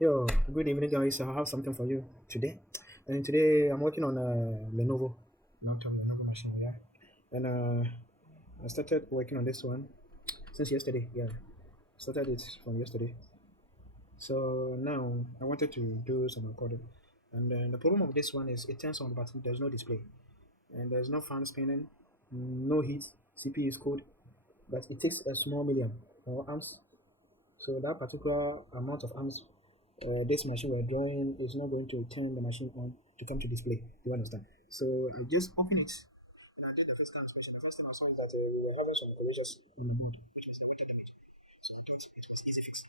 Yo, good evening, guys. I have something for you today. And today I'm working on a Lenovo, laptop Lenovo machine. Yeah, and I started working on this one since yesterday. Yeah, started it from yesterday. So now I wanted to do some recording, and then the problem of this one is it turns on, but there's no display, and there's no fan spinning, no heat. CPU is cold, but it takes a small million or amps. So that particular amount of amps this machine we're drawing is not going to turn the machine on to come to display. Do you understand? So I just open it and I did the physical inspection. The first thing I saw is that we were having some collisions in the board. So it was easy fix.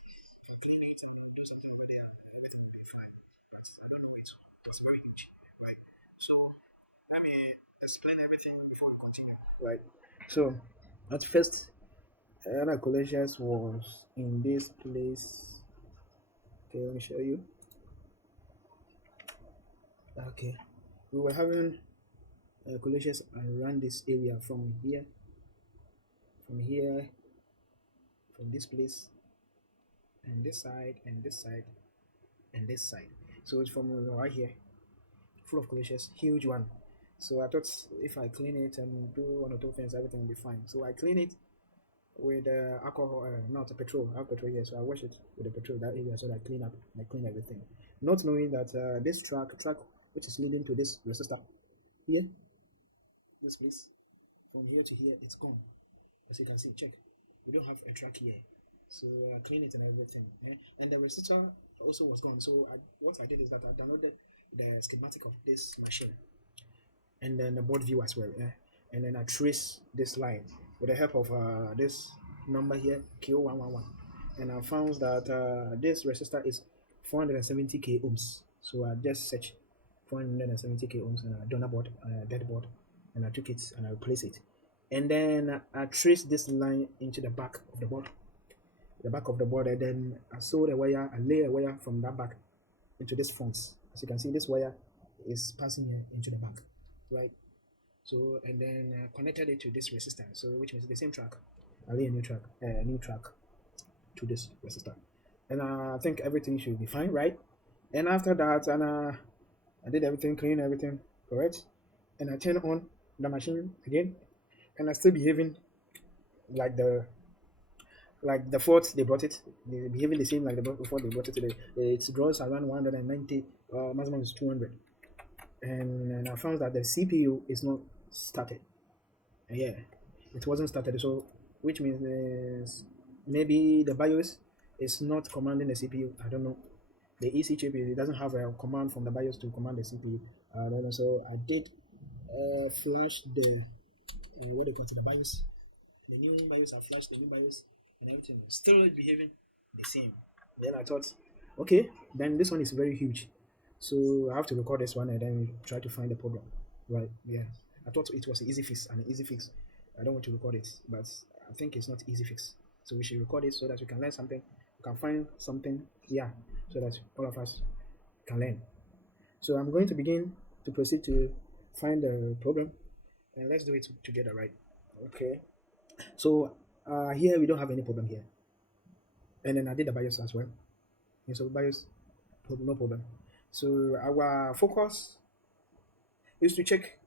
Clean it, do something over there. Everything will be fine. But I don't know, it was very huge. Right. So let me explain everything before we continue. Right. So at first, other collisions was in this place. Okay, let me show you. Okay, we were having collisions around this area from here, from this place, and this side, and this side, and this side. So it's from right here, full of collisions, huge one. So I thought if I clean it and do one or two things, everything will be fine. So I clean it with alcohol, not petrol. I have petrol here, so I wash it with the petrol that area so that I clean everything. Not knowing that this track which is leading to this resistor here, this place, from here to here, it's gone. As you can see, check. We don't have a track here. So clean it and everything. And the resistor also was gone. So what I did is that I downloaded the schematic of this machine and then the board view as well. And then I trace this line with the help of this number here, Q111. And I found that this resistor is 470k ohms. So I just searched 470k ohms and I done a board, dead board, and I took it and I replaced it. And then I traced this line into the back of the board, and then I sewed a wire, I lay a wire from that back into this fence. As you can see, this wire is passing here into the back, right? So and then connected it to this resistor, so which means the same track. I lay a new track to this resistor, and I think everything should be fine, right? And after that, and I did everything, clean everything, correct, and I turned on the machine again, and I still behaving like the fourth they brought it, they behaving the same like the before they brought it today. It draws around 190, maximum is 200, and I found that the CPU is not started. Yeah, it wasn't started. So which means maybe the BIOS is not commanding the CPU. I don't know. The EC chip it doesn't have a command from the BIOS to command the CPU. I don't know. So I did flash the what they call it, the BIOS. The new BIOS, I flashed the new BIOS and everything was still behaving the same. Then I thought, okay, then this one is very huge. So I have to record this one and then try to find the problem. Right, yeah. I thought it was an easy fix. I don't want to record it, but I think it's not easy fix. So we should record it so that we can learn something, we can find something, yeah, so that all of us can learn. So I'm going to begin to proceed to find the problem and let's do it together, right? Okay. So here we don't have any problem here. And then I did the BIOS as well. And so BIOS, no problem. So our focus is to check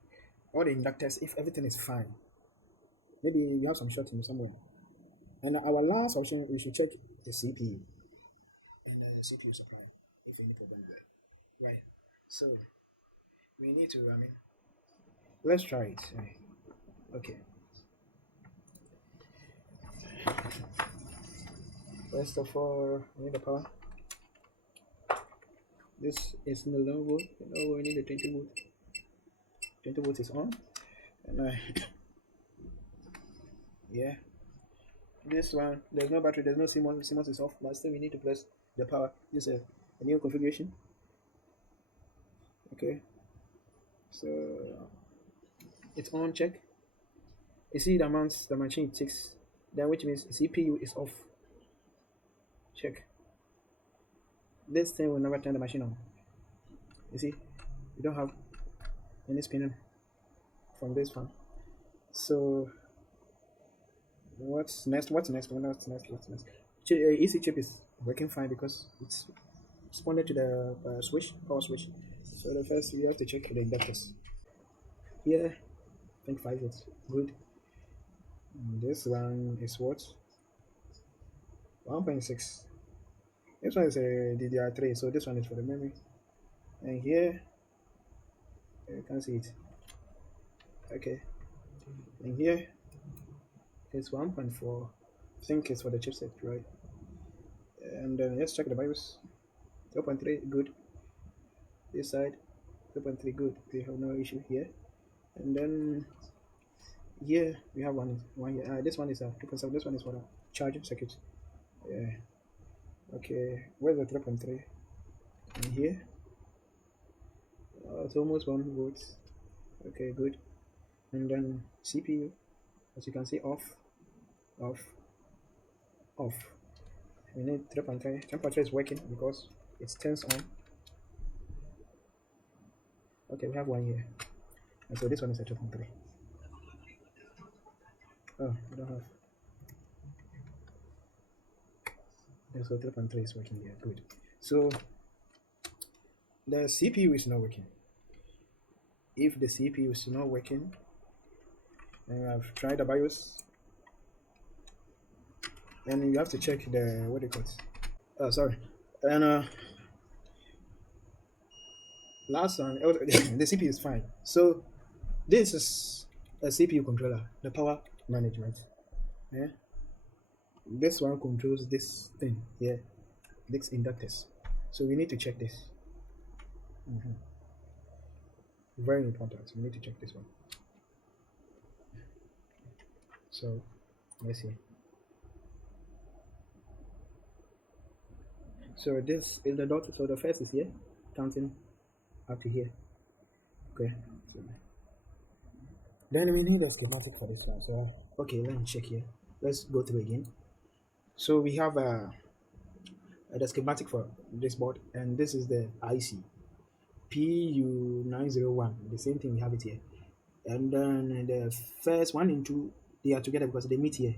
all the inductors if everything is fine. Maybe we have some shorting somewhere. And our last option, we should check the CPU and the CPU supply if any problem there. Right. So we need to, let's try it. Okay. First of all, we need the power. This is Lenovo. We need the 20 volt. 20 volt is on. And yeah, this one there's no battery, there's no CMOS. CMOS is off, but still we need to press the power. This is a new configuration. Okay, so it's on. Check. You see the amounts the machine takes. Then which means CPU is off. Check. This thing will never turn the machine on. You see, we don't have any spinning from this one. So what's next? What's next? EC chip is working fine because it's responded to the switch, power switch. So the first we have to check the inductors. Here, I think 5 volts. Good. And this one is what? 1.6. This one is a DDR3, so this one is for the memory. And here, you can see it. Okay. And here, it's 1.4. I think it's for the chipset, right? And then let's check the BIOS. 0.3, good. This side, 0.3, good. We have no issue here. And then here we have one here. This one is a 2.7. This one is for the charging circuit. Yeah. Okay. Where's the 3.3? And here, it's almost 1 volt. Okay, good. And then CPU, as you can see, off, off. We need 3.3. Temperature is working because it turns on. Okay, we have one here. And so this one is a 2.3. Oh, we don't have. Yeah, so 3.3 is working here. Good. So the CPU is not working. If the CPU is not working, and I've tried the BIOS, and you have to check the what do you call it? Oh, sorry. And last one, the CPU is fine. So this is a CPU controller, the power management. Yeah, this one controls this thing here, these inductors. So we need to check this. Mhm. Very important. We need to check this one. So let's see. So this is the dot. So the first is here, counting up to here. Okay. So then we need a schematic for this one. So okay, let me check here. Let's go through again. So we have the schematic for this board, and this is the IC PU901. The same thing we have it here, and then the first one and two they are together because they meet here.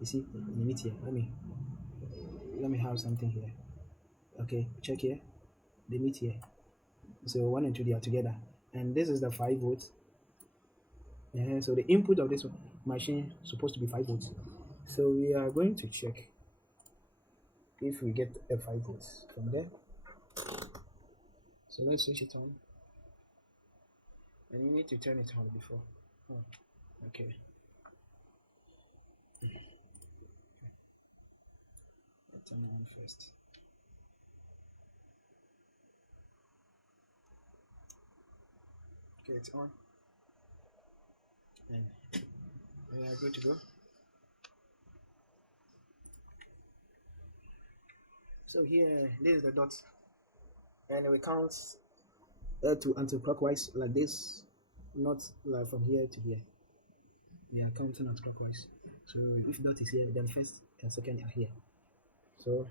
You see, they meet here. Let me have something here. Okay, check here. They meet here. So one and two they are together, and this is the 5 volts. So the input of this machine is supposed to be 5 volts. So we are going to check if we get a 5 volts from there. So let's switch it on, and you need to turn it on before. Oh, okay. Let's turn it on first. Okay, it's on, and we are good to go. So here, this is the dots, and we count to anti-clockwise like this, not like from here to here. We are counting anti-clockwise. So if dot is here, then first and second are here. So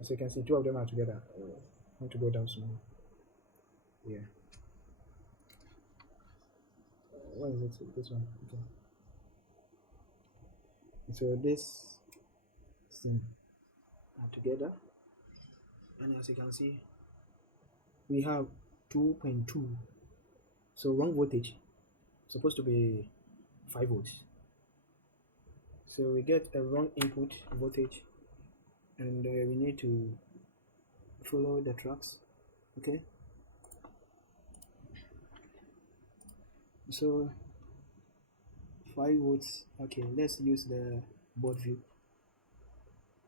as you can see, two of them are together. I want to go down small. Yeah. What is it? This one. Okay. So this thing are together, and as you can see, we have 2.2. So wrong voltage, supposed to be 5 volts. So we get a wrong input voltage, and we need to follow the tracks. Okay. So 5 volts. Okay, let's use the board view.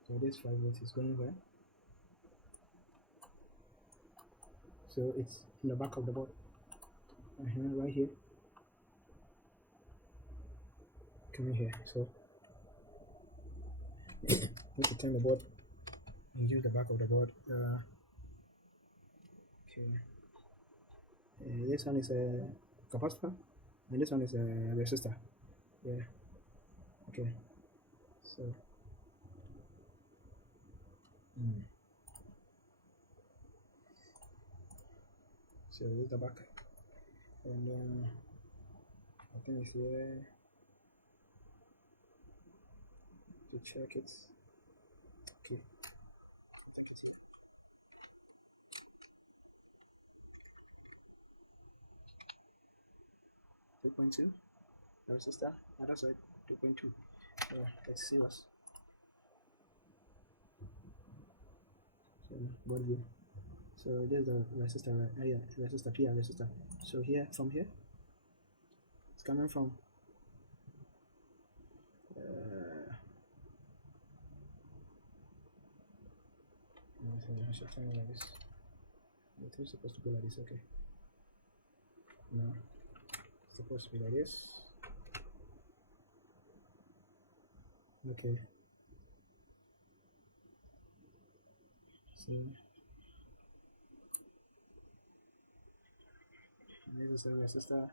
So this 5 volts is going where? So it's in the back of the board. Right here. Coming here. So need to turn the board and use the back of the board. Okay. This one is a capacitor, and this one is a resistor. Yeah. Okay. So. So this is the back, and then I think it's here to check it. Okay. 2.2. The resistor, other side 2.2. So let's see what's so board view. So there's the resistor, right? Yeah, resistor, PR resistor. So here, from here, it's coming from I should turn it like this. It's supposed to go like this, okay. No, it's supposed to be like this. Okay. So this is a resistor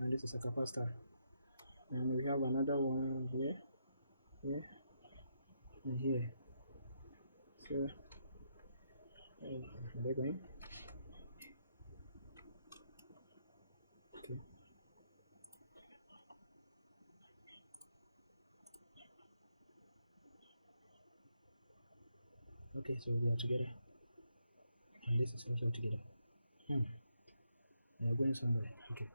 and this is a capacitor. And we have another one here, here, and here. So are they going? Okay. Okay, so they are together. And this is also together. They are going somewhere. Okay.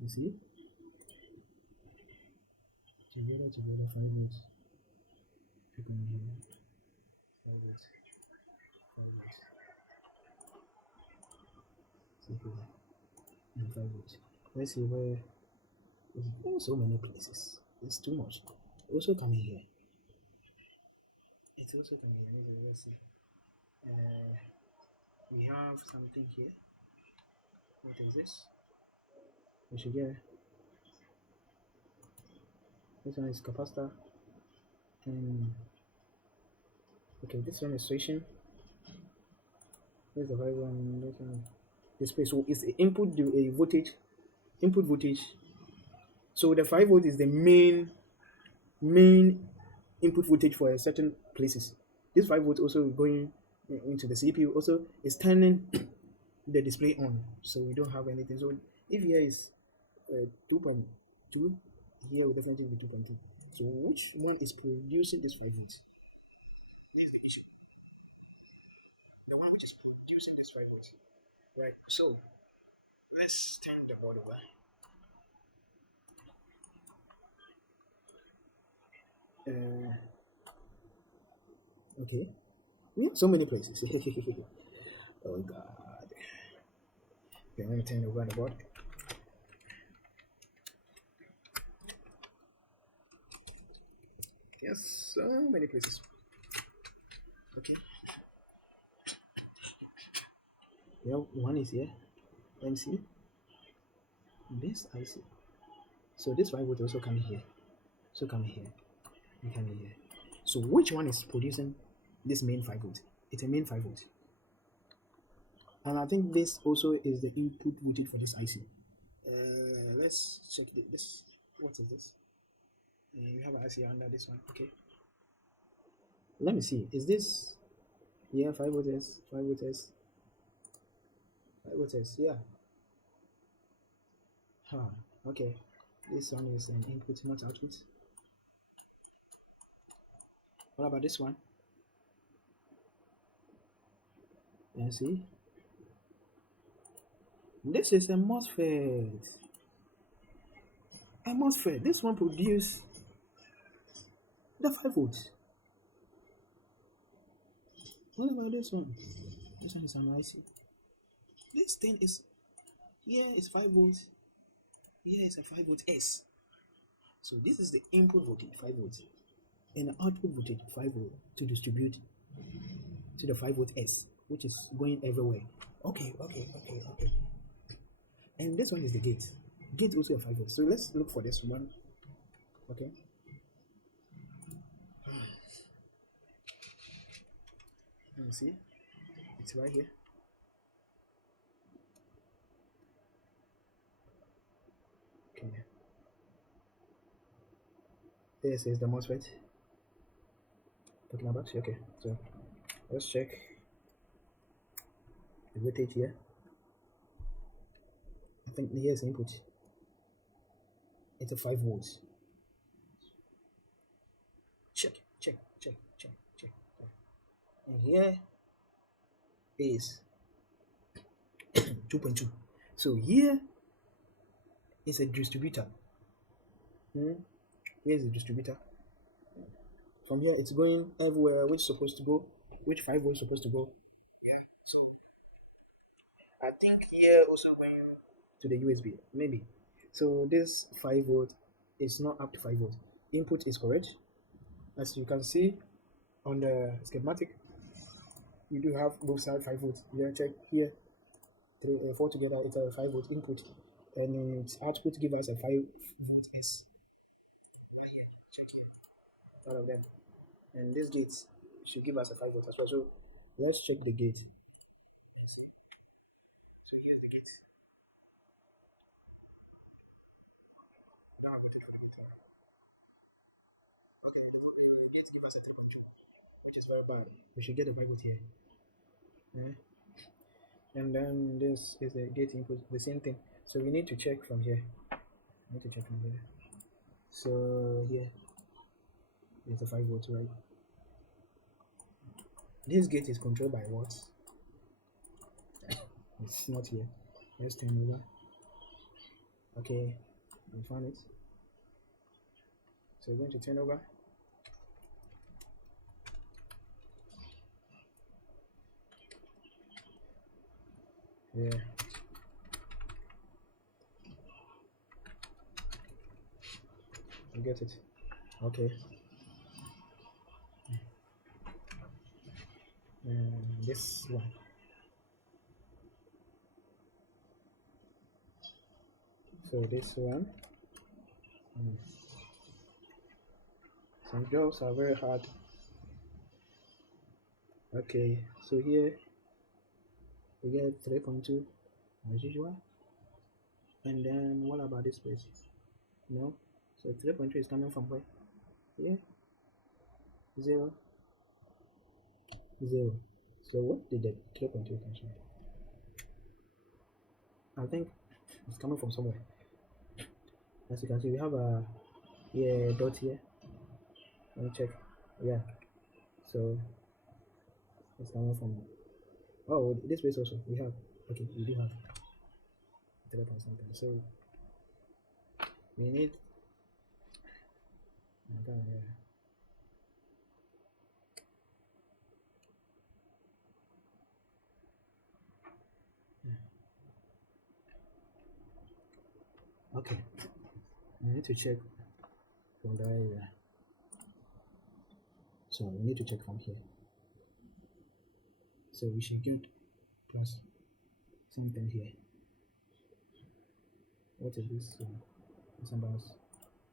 You see? Together, 5 volts. Click on here. 5 volts. 5 volts. See here. And 5 volts. Let's see where. There's so many places. It's too much. Also coming here. It's also coming here. Let's see. We have something here. What is this? We should get this one is capacitor, and okay, this one is switching. Here's the right one. This one, display. So it's input a voltage, input voltage. So the 5 volt is the main input voltage for a certain places. This 5 volt also going into the CPU. Also is turning the display on, so we don't have anything. So if here is 2.2, here will definitely be 2.2. So which one is producing this 5 volts? This is the issue. The one which is producing this 5 volts, right? So let's turn the board over. Okay, we have so many places. Oh God. Okay, let me turn over the board. Yes, so many places. Okay. Yeah, one is here. MC. This IC. So this 5 volt also coming here. So coming here. And coming here. So which one is producing this main 5 volt? It's a main 5 volt. And I think this also is the input voltage for this IC. Let's check this. What is this? You have an IC under this one. Okay. Let me see. Is this? Yeah, 5 volts. 5 volts. 5 volts. Yeah. Huh. Okay. This one is an input, not output. What about this one? Yeah, see? This is a MOSFET. A MOSFET. This one produce the 5 volts. What about this one? This one is an IC. This thing is here is 5 volts. Here is a 5 volt S. So this is the input voltage 5 volts, and the output voltage 5 volt to distribute to the 5 volt S, which is going everywhere. Okay. And this one is the gate. Gate also a 5 volt. So let's look for this one. Okay. You see, it's right here. Okay. This is the MOSFET. Talking about. Okay. So let's check the voltage here. I think here's the input. It's a 5 volts. Check. And here is 2.2. So here is a distributor. Hmm? Here is the distributor. From here, it's going everywhere. Which is supposed to go? Which 5 volt is supposed to go? So I think here also going to the USB, maybe. So this 5 volt is not up to 5 volt. Input is correct. As you can see on the schematic, you do have both sides 5 volts. You can check here, three, four together, it's a 5 volt input, and its output give us a 5 volt is all of them. And this gate should give us a 5 volt as well. So let's check the gate. So here's the gate. Now I'm putting on the gate. Okay, the gate give us a 3.2, which is very bad. We should get a 5 volt here. Yeah. And then this is the gate input, the same thing. So we need to check from here. We need to check from here. So here is the 5 volts, right? This gate is controlled by what? It's not here. Let's turn over. Okay, we found it. So we're going to turn over. Yeah. You get it. Okay. This one. So this one. Mm. Some jobs are very hard. Okay. So here we get 3.2 as usual. And then what about this place? No. So 3.2 is coming from where? Here. 0, 0. So what did the 3.2 come from? I think it's coming from somewhere. As you can see, we have a dot here. Let me check. Yeah. So it's coming from. Oh, this place also we have. Okay, we do have 3 point something. So we need. Okay, yeah. Okay, we need to check from the area. So we need to check from here. So we should get plus something here. What is this?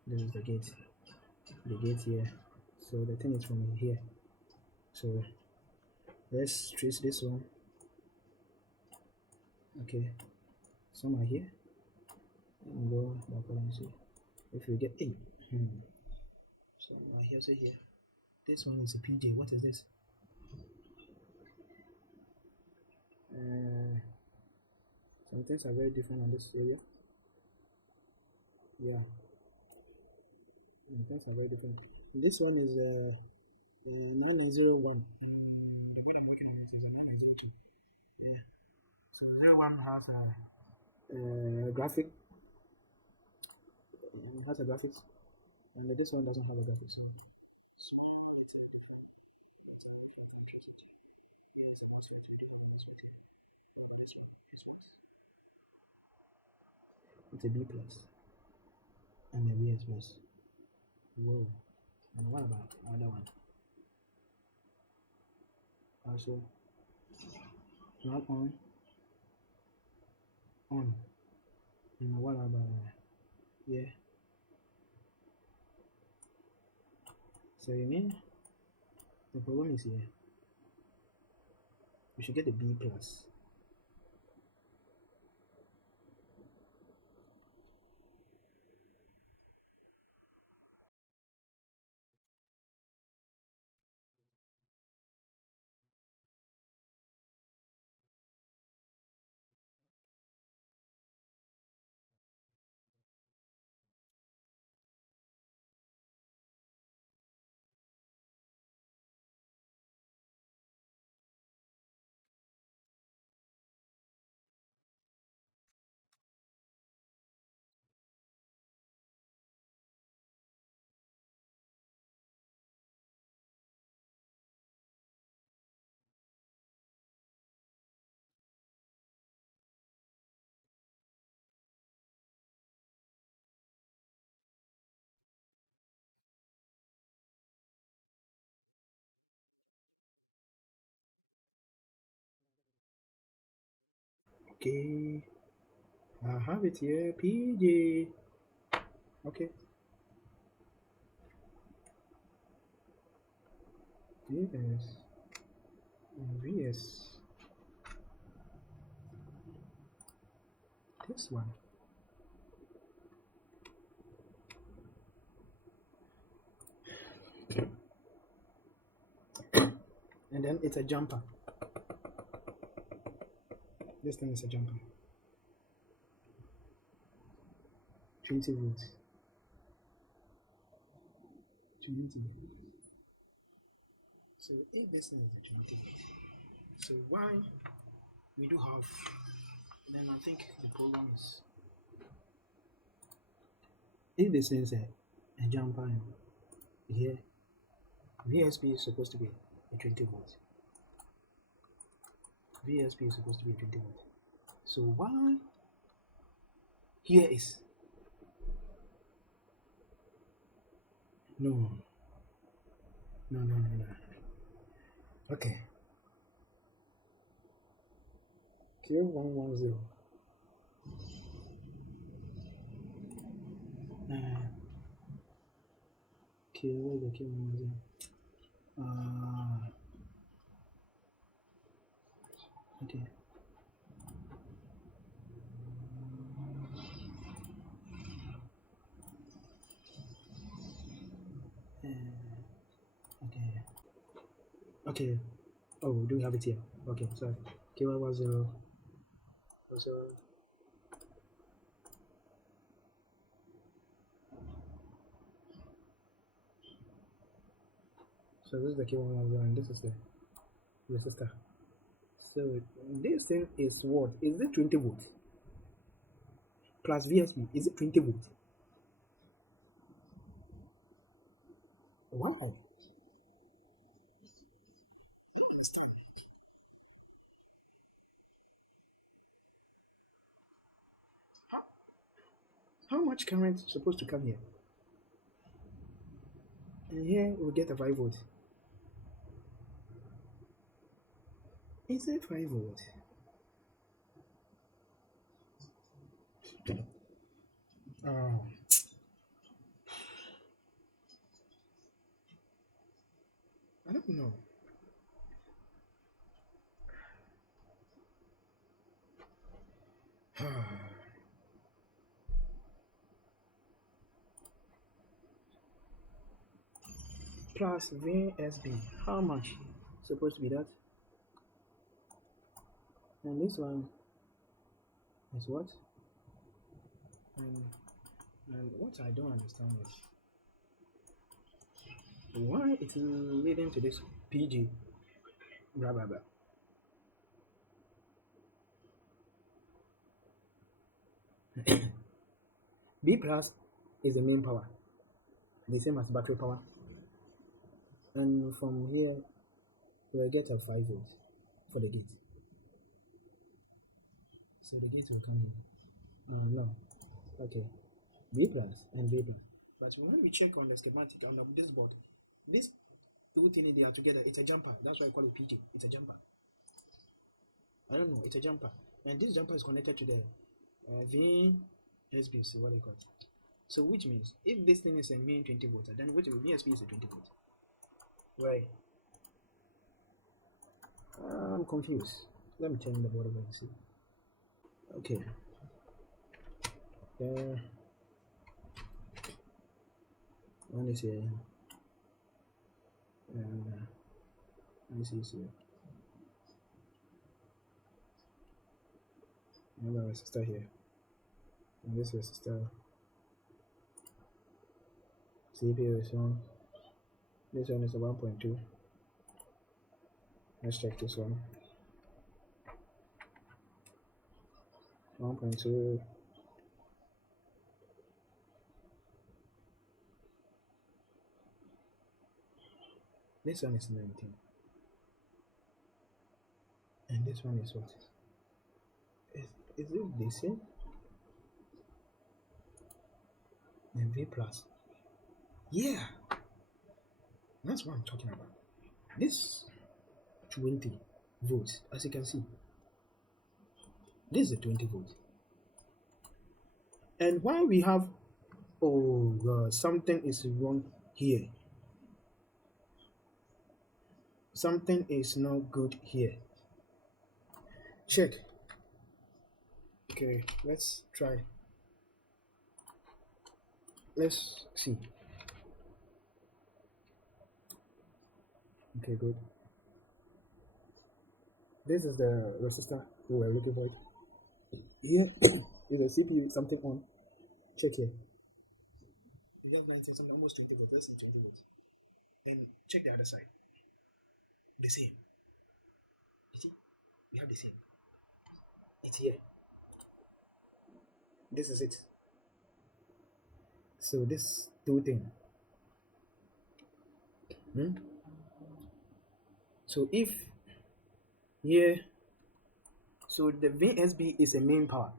This is the gate. The gate here. So the thing is from here. So let's trace this one. Okay, some are here. And go backward and see if we get 8. Some are here. So here. This one is a PJ. What is this? Some things are very different on this area. Yeah, some things are very different. This one is 9901. The way I'm looking at it is a 9902. Yeah. So 01 has a graphic. It has a graphics, and this one doesn't have a graphics. So it's a different. It's a different. Here's a MOSFET. We do have a MOSFET here. This one. This works. It's a B plus and a BS plus. Whoa. And what about the other one? Also, not on. And what about yeah? So you mean the problem is here? We should get a B plus. Okay, I have it here, PJ. Okay, VS, VS, this one. And then it's a jumper. This thing is a jumper. 20 volts. 20. So if this thing is a 20 volts, so why we do have, then I think the program is, if this thing is a jumper here, VSP is supposed to be a 20 volts. VSP is supposed to be a 20 volts. So why here is no. Okay. Q110. Where's the Q110? Okay. Okay. Okay. Oh, do we have it here? Okay, sorry. Q110. Also, so this is the Q110 and this is the resistor. So this thing is what? Is it 20 volts? Plus VSB, is it 20 volts? Wow. I don't understand. How much current is supposed to come here? And here we get a 5 volt. Is it 5 volt? Oh, I don't know. Plus VSB. How much? Supposed to be that. And this one is what? And, and what I don't understand is why it's leading to this PG. Blah blah blah. B plus is the main power, the same as battery power. And from here we'll get a 5 volts for the gate. So the gate will come here. No. Okay. B plus and B plus. But when we check on the schematic on this board, these two things they are together, it's a jumper. That's why I call it PG. It's a jumper. I don't know, it's a jumper. And this jumper is connected to the VSB, so what do you call it? So which means if this thing is a main 20 volt, then which VSB is a 20 volt. Right. I'm confused. Let me turn the board over and see. Okay. One is here. This is here. Another resistor here. And this resistor. CPU is on. This one is a 1.2. Let's check this one. 1.2. This one is 19. And this one is what? Is it the same? And V plus. Yeah. That's what I'm talking about. This 20 volts, as you can see. This is a 20 volt. And why we have, oh God, something is wrong here. Something is not good here. Check. Okay, let's try. Let's see. Okay, good. This is the resistor we were looking for. Here is a CPU, something on. Check here. We have 19, something almost 20 volts, less than 20 volts. And check the other side. The same. You see? We have the same. It's here. This is it. So this two thing. Hmm? So if here, so the VSB is a main power.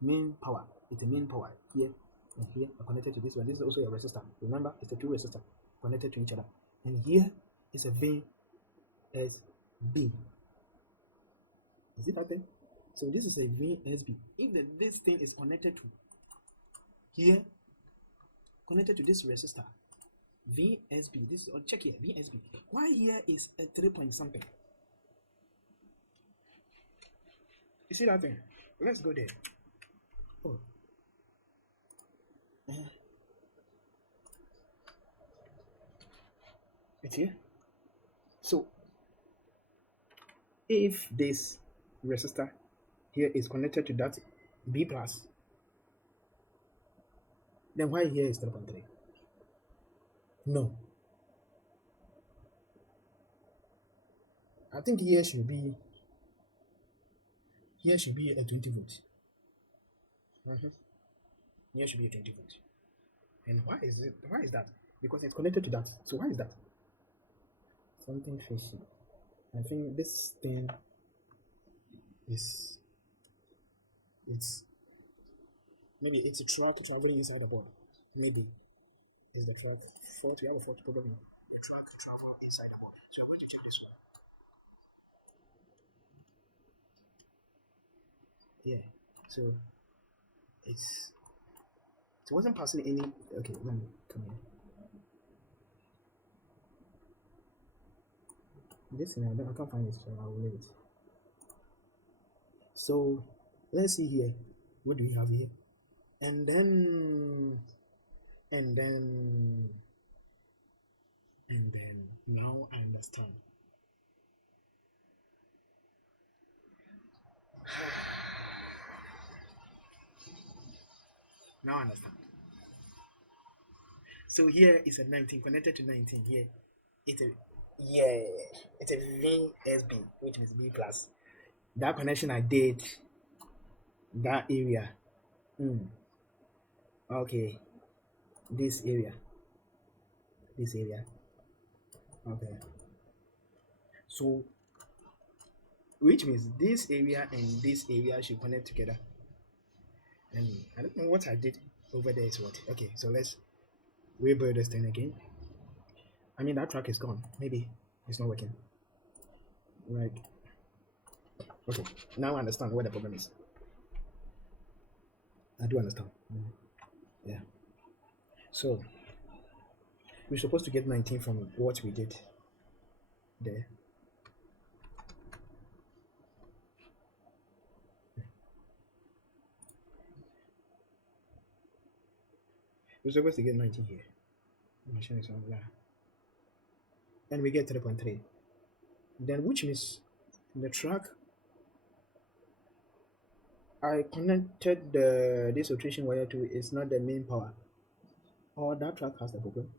Main power. It's a main power here and here are connected to this one. This is also a resistor. Remember, it's a two resistor connected to each other. And here is a VSB. Is it that thing? So this is a VSB. If this thing is connected to here, connected to this resistor, VSB. This is, or check here, VSB. Why here is a 3 point something? You see that thing? Let's go there. Oh. It's here. So if this resistor here is connected to that B plus, then why here is 3.3? No. I think here should be a 20 volt. Here should be a 20 volt. And why is it? Why is that? Because it's connected to that. So why is that? Something fishy. I think this thing is it's maybe it's a truck traveling inside the board. Maybe it's the truck fault. We have a fault problem here. The truck travel inside the board. So I'm going to check this one. Yeah. So it wasn't passing any. Okay, let me come here. This thing I can't find it, so I will leave it. So let's see here. What do we have here? And then now I understand. Now I understand. So here is a 19 connected to 19 here. It's a VSB, which means B plus. That connection I did, that area. Okay, this area. Okay. So which means this area and this area should connect together. And I don't know what I did over there is what. Okay, so let's rebuild this thing again. I mean that track is gone. Maybe it's not working. Right. Okay. Now I understand what the problem is. I do understand. Yeah. So we're supposed to get 19 from what we did there. We're supposed to get 19 here. The machine is on there. And we get 3.3. Then which means the track I connected this rotation wire to is not the main power. Or that track has the problem.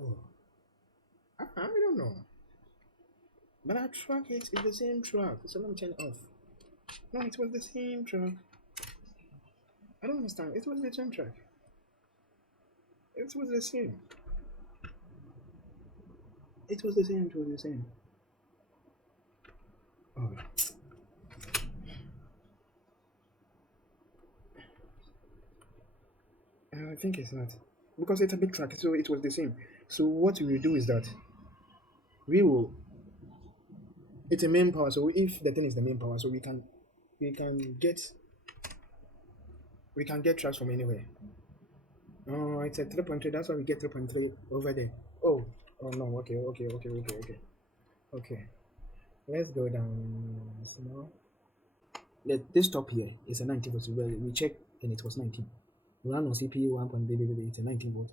Oh. I don't know. But our track is the same track. So let me turn it off. No, it was the same track. I don't understand. It was the same track. It was the same. It was the same. Oh. I think it's not. Because it's a big track, so it was the same. So what we will do is that we will It's a main power. So if the thing is the main power, so we can get we can get tracks from anywhere. Oh, it's a 3.3. That's why we get 3.3 over there. Oh, oh no. Okay, okay, okay, okay, okay, okay. Let's go down small. This top here is a 19 volt. We checked and it was 19. Run on CPU 1. It's a 19 volt.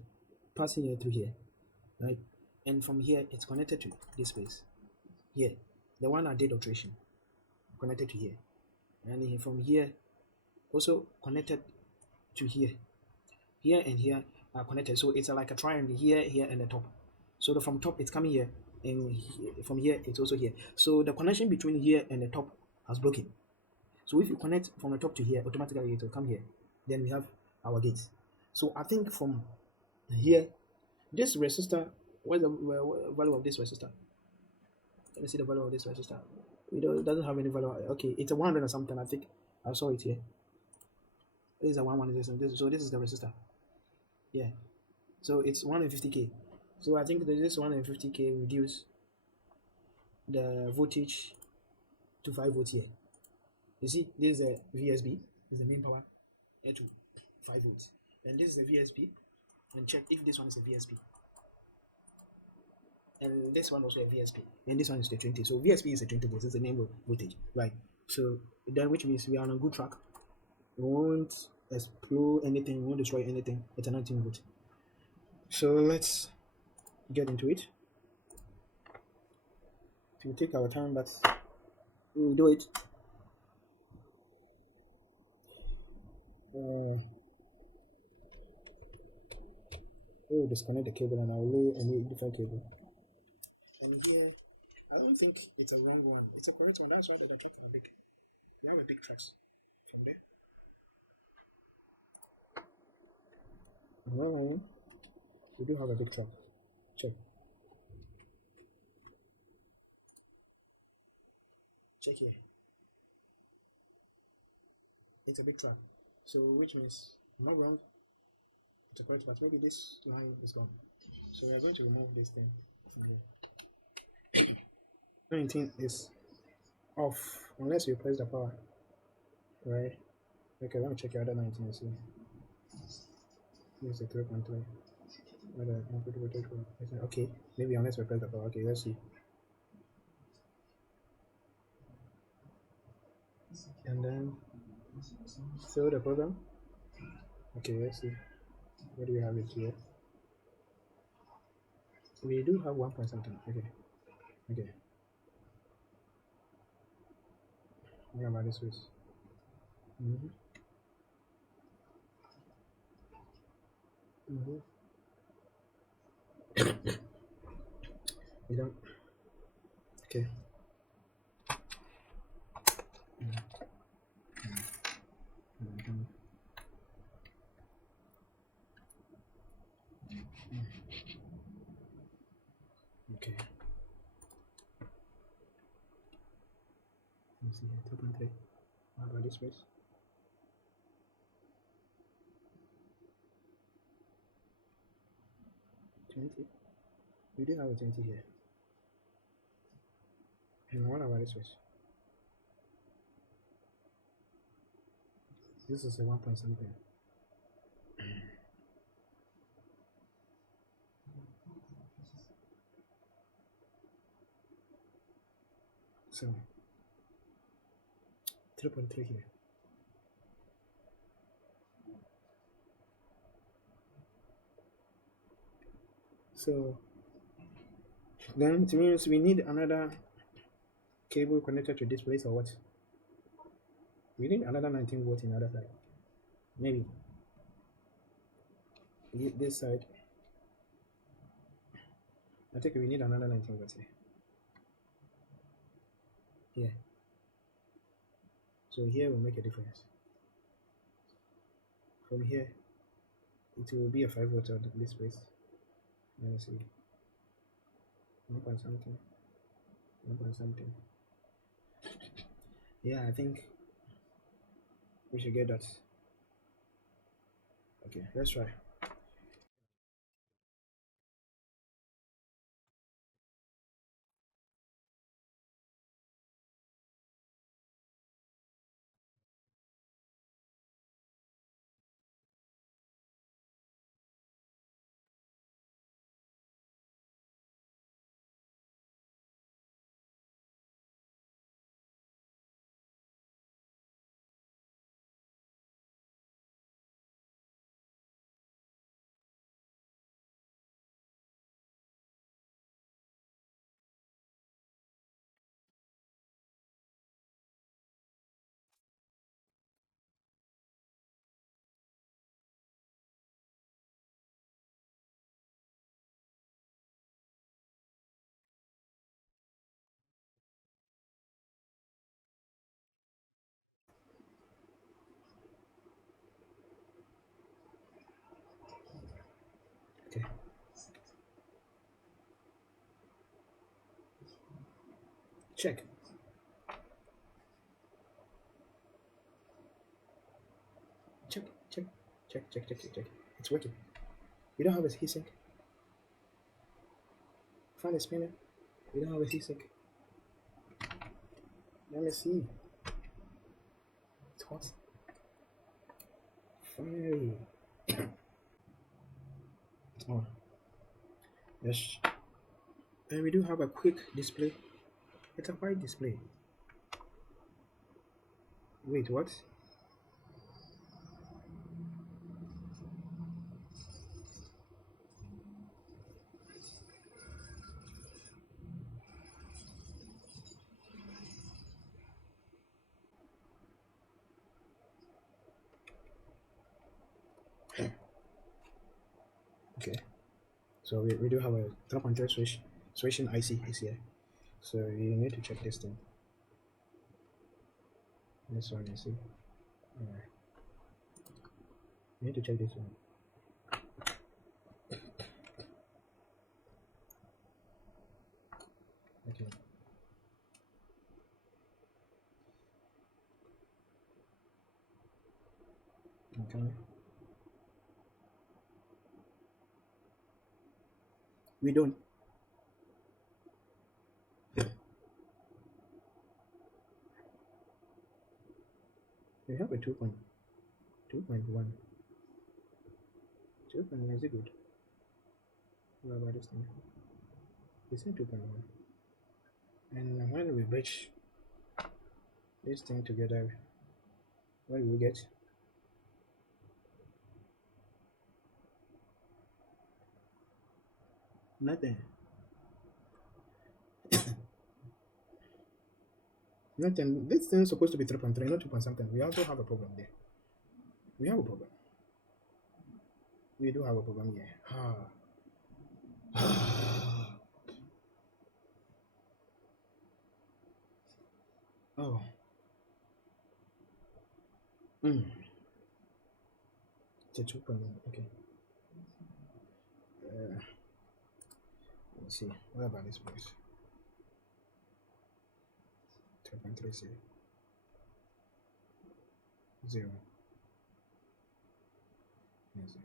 Passing here through here, right? And from here, it's connected to this place. Here, the one I did alteration connected to here, and from here also connected to here. Here and here are connected, so it's like a triangle here, here, and the top. So from top it's coming here, and from here it's also here. So the connection between here and the top has broken. So if you connect from the top to here, automatically it will come here. Then we have our gates. So I think from here, this resistor, what's the value of this resistor? Let me see the value of this resistor. It doesn't have any value. Okay, it's a 100 or something. I think I saw it here. This is a 1 1 so this is the resistor. Yeah. So it's 150k. So I think that this 150k reduce the voltage to 5 volts here. You see, this is a VSB, is the main power, here to 5 volts. And this is a VSB. And check if this one is a VSB. And this one also a VSP. And this one is the 20. So VSP is a 20 volts, it's the main voltage. Right. So then which means we are on a good track. We won't explode anything, we won't destroy anything. It's a 19 volt. So let's get into it. It will take our time, but we'll do it. We'll disconnect the cable and I'll lay a new different cable. And here, I don't think it's a wrong one. It's a correct one. That's why the tracks are big. We have a big tracks from there. Well, we do have a big track. Check. Check here. It's a big track. So which means I'm not wrong. It's a correct, but maybe this line is gone. So we are going to remove this thing from here. 19 is off unless you press the power, right? Okay, let me check your other 19 and see. This is a 3.3. Okay, maybe unless we press the power. Okay, let's see. And then still the program. Okay, let's see. What do we have it here? We do have 1 point something. Okay, okay. What about this switch? Mm-hmm. Mm-hmm. We don't. Okay. Mm-hmm. Okay. Let's see here. 2.3. What about this switch? 20. We do have a 20 here. And what about this switch? This is a 1 point something. So 3.3 here. So then it means we need another cable connected to this place or what? We need another 19 volt in the other side. Maybe this side. I think we need another 19 volts here. Here. So here will make a difference. From here, it will be a 5 volt on this place. Let me see. 1 point something. 1 point something. Yeah, I think we should get that. Okay, let's try. Check, check, check, check. It's working. You don't have a heatsink. Find a spinner. You don't have a heatsink. Let me see. It's hot. Fine. Oh, yes. And we do have a quick display. It's a white display. Wait, what? Okay. So we do have a 3.3 switching IC is here. So you need to check this thing. This one you see. Alright. You need to check this one. Okay. Okay. We don't. We have a 2.1. 2.1 is it good? What about this thing? It's in 2.1. And when we bridge this thing together, what do we get? Nothing. Nothing. This thing is supposed to be 3.3, not 2 point something. We also have a problem there. We have a problem. We do have a problem here. Oh. Mm. It's a 2.1. Okay. Let's see. What about this place? 3.3 0. 0. Yeah, 0.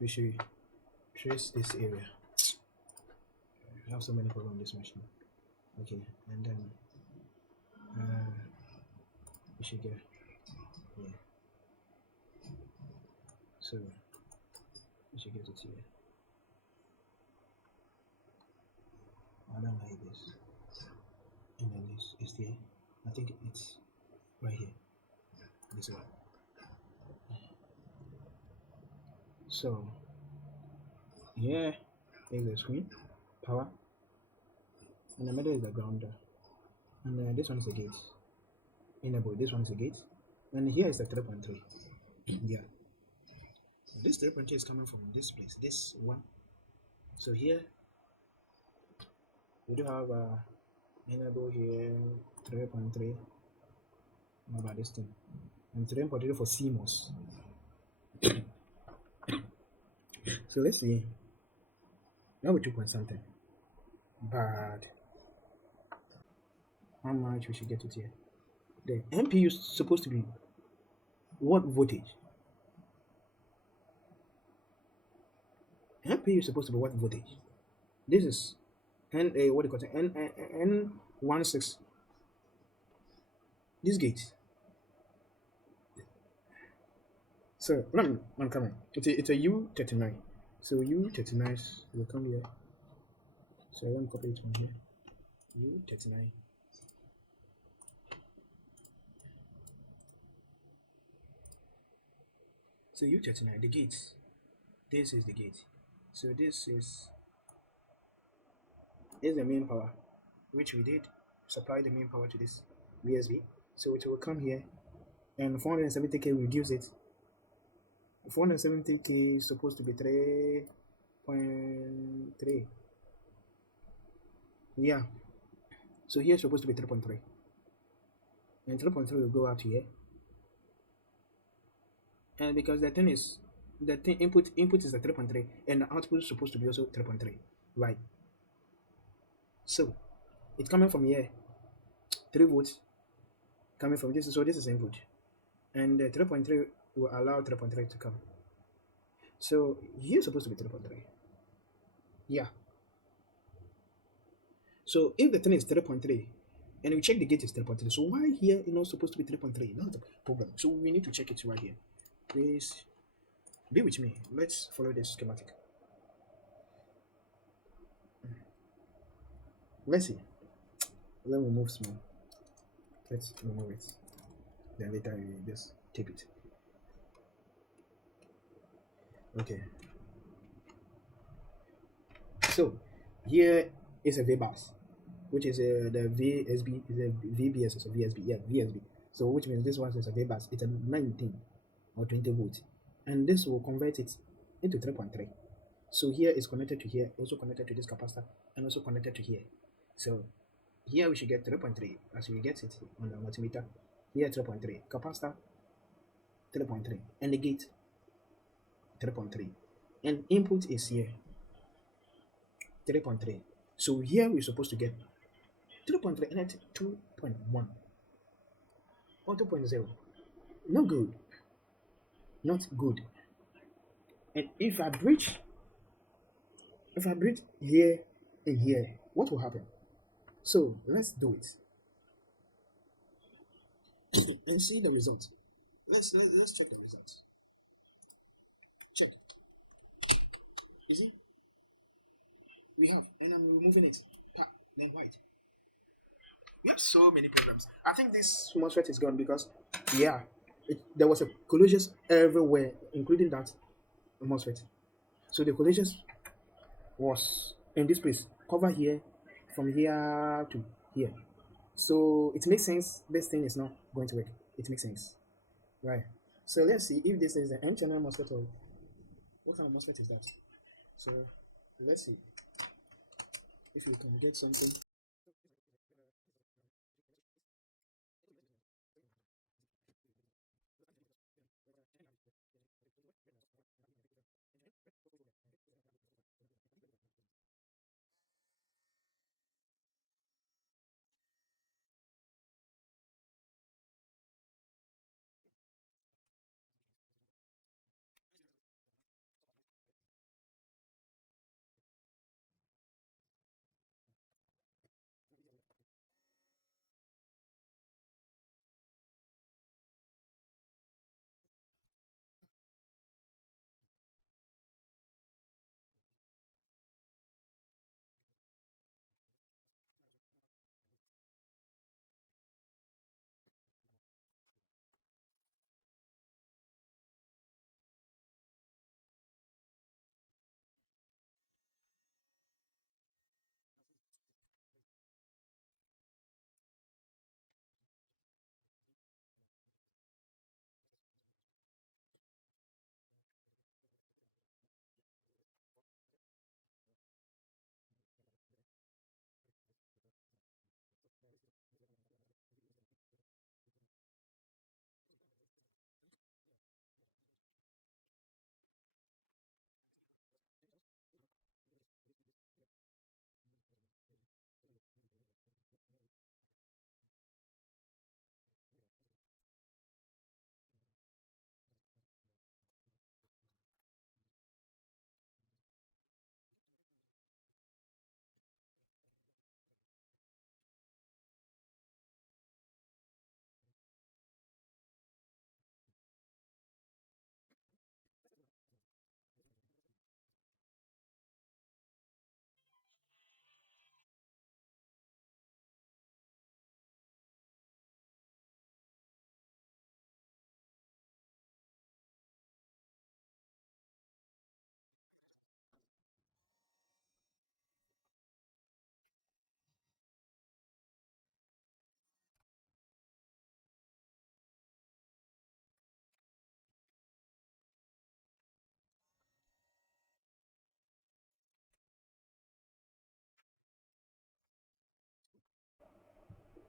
We should trace this area. We have so many problems on this machine. Okay, and then we should get here. So we should get it here. I don't like this. And then this is here. I think it's right here. This one. So here is the screen, power, and the middle is the grounder. And this one is the gate. Enable. This one is the gate. And here is the 3.3. Yeah. This 3.3 is coming from this place, this one. So here we do have enable here 3.3. What about this thing? And 3.3 for CMOS. So let's see. Now we 2 point something. But how much we should get it here? The MPU is supposed to be what voltage? MPU is supposed to be what voltage? This is N A what do you call it? N16. This gate. So I'm coming. It's a U39. So U39 will come here. So let me copy it from here. U39. So U39, the gate. This is the gate. So this is the main power, which we did supply the main power to this USB. So it will come here, and 470k reduce it. 470k is supposed to be 3.3. Yeah. So here is supposed to be 3.3. And 3.3 will go out here. And because the thing is, the thing input is a 3.3, and the output is supposed to be also 3.3. Right. So It's coming from here, 3 volts coming from this. So this is input, and 3.3 will allow 3.3 to come. So here is supposed to be 3.3. Yeah. So if the thing is 3.3, and we check the gate is 3.3, so why here you know supposed to be 3.3? That's the problem. So we need to check it right here. Please be with me. Let's follow this schematic. Let's see. Let me move small. Let's remove it. Then later we just keep it. Okay. So here is a VBus, which is the VSB, is a VBS, or VSB, yeah, VSB. So which means this one is a VBus. It's a 19 or 20 volt, and this will convert it into 3.3. So here is connected to here, also connected to this capacitor, and also connected to here. So here we should get 3.3 as we get it on the multimeter. Here 3.3, capacitor 3.3, and the gate 3.3, and input is here 3.3. So here we're supposed to get 3.3 and at 2.1 or 2.0. Not good. Not good. And if I breach here and here, what will happen? So let's do it and see the results. Let's check the results. Check. You see, we have, and I'm removing it. Then white. We have so many problems. I think this MOSFET is gone because, yeah, there was a collisions everywhere, including that MOSFET. So the collisions was in this place, cover here, from here to here. So it makes sense. This thing is not going to work. It makes sense, right? So let's see if this is an N-channel MOSFET or what kind of MOSFET is that. So let's see if we can get something.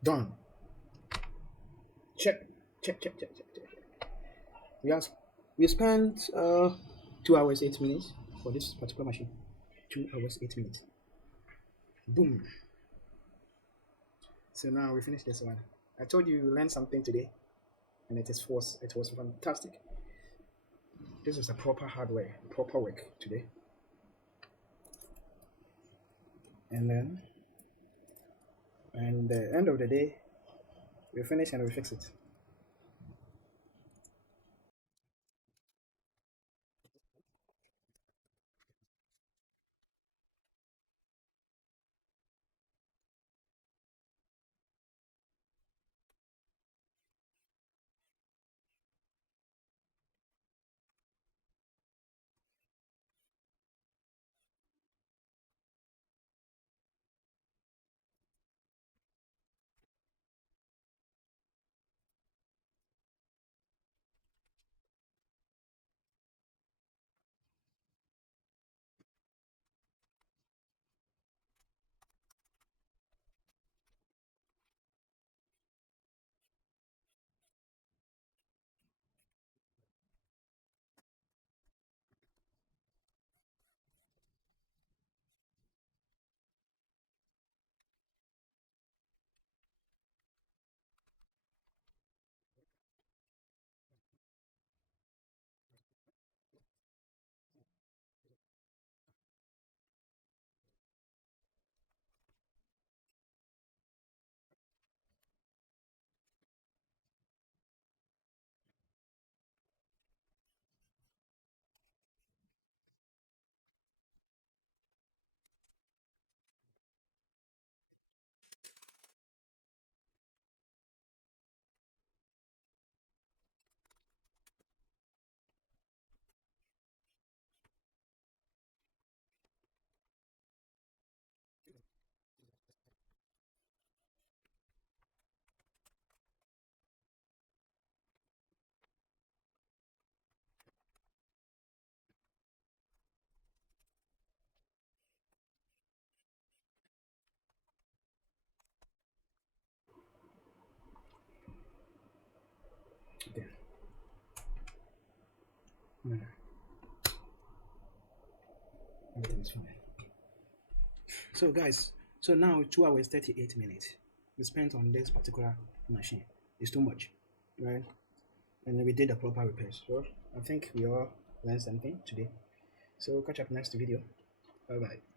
Done. Check, check. We have we spent 2 hours 8 minutes for this particular machine. 2 hours 8 minutes. Boom. So now we finished this one. I told you you learned something today, and it was fantastic. This is a proper hardware, proper work today. And then, and the end of the day, we finish and we fix it. Okay. Hmm. Everything is fine. So guys, so now 2 hours 38 minutes we spent on this particular machine. It's too much, right? And we did the proper repairs. So I think we all learned something today. So catch up next video. Bye bye.